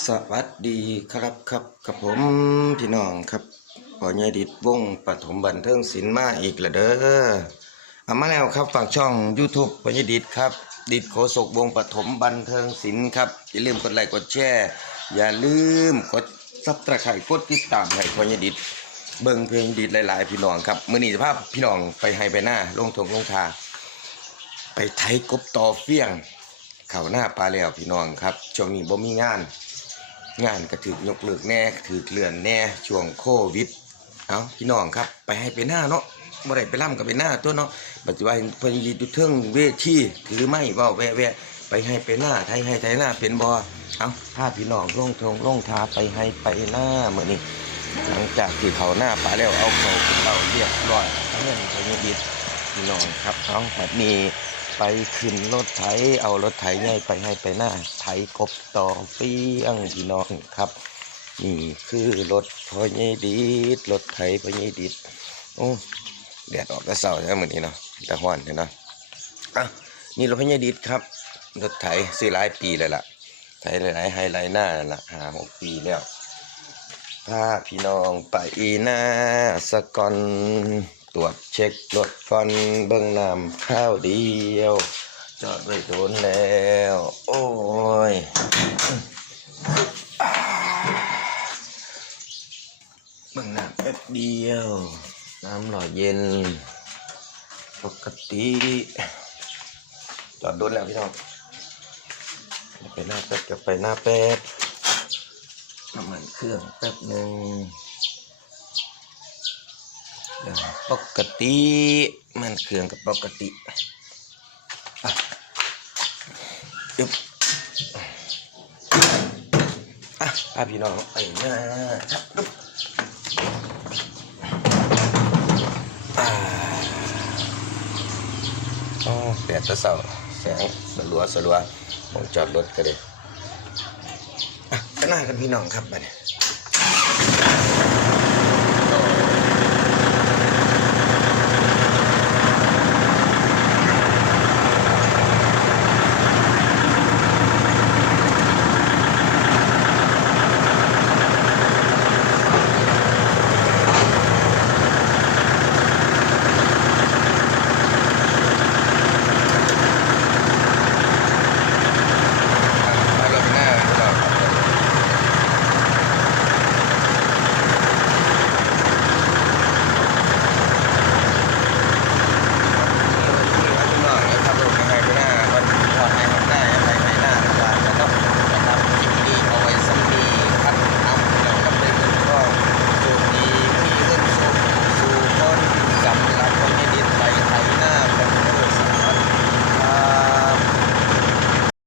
สวัสดีครับครับกับผมพี่น้องครับขอใหญ่ดิดวงปฐมบันเทิงศิลป์มาอีกแล้วเด้อเอามาแล้วครับฝากช่อง YouTube พญดิดครับ ดิดโคศกวงปฐมบันเทิงศิลป์ครับ อย่าลืมกดไลค์กดแชร์อย่าลืมกดซับตะไคร่กดติดตามให้พญดิดเบิ่งเพลงดิดหลาย ๆ พี่น้องครับมื้อนี้จะพาพี่น้องไปให้ไปหน้าลงทงลงทาไปไทยกบต่อเฟี้ยงเขาหน้าปลาแล้วพี่น้องครับช่วงนี้บ่มีงาน งานก็ถือยกเลิกแน่ถือเลื่อนแน่ช่วงโควิดเอาพี่น้องครับ ไปให้ไปหน้าเนาะบ่ได้ไปล่ำกับไปหน้าตัวเนาะปัจจุบันเพิ่นยืนอยู่เทิงเวทีถือไม้ว้าแวะแวะไปให้ไปหน้าไทยให้ไทยหน้าเป็นบ่เอาพาพี่น้องลงทงลงทาไปให้ไปหน้าเหมือนนี้หลังจากที่เขาหน้าปลาแล้วเอาเขาเอาเรียบร้อยเงินไปนิดิดพี่น้องครับเอาแบบนี้ ไปขึ้นรถไถเอารถไถใหญ่ไปให้ไปหน้าไถกบต่อเปี้ยงพี่น้องครับนี่คือรถพอใหญ่ดิดรถไถพอใหญ่ดิดโอ้แดดออกแต่เช้าใช่ไหมมือนี้เนาะแต่ฮ้อนเนาะอะนี่รถพอใหญ่ดิดครับรถไถซื้อหลายปีแล้วล่ะไถหลายไฮไลท์หน้านั่นละห้าหกปีแล้วพาพี่น้องไปหน้าสกอน ตรวจเช็ครถก่อนเบิ่งน้ำข้าวเดียว จอดไว้โดนแล้ว โอ้ยเบิ่งน้ำแป๊บเดียว น้ำหล่อเย็น ปกติ จอดโดนแล้วพี่น้องไปหน้าแป๊บจะไปหน้าแป๊บน้ำมันเครื่องแป๊บหนึ่งอย่าง ปกติ มันเครื่องกับปกติอะยึบอะพาพี่น้องไปนะครับยึบอ่าอ๋อแดดจะเศร้าแสงสลัวสลัวมองจอดรถก็เลยอะไปหน้ากันพี่น้องครับบัดนี้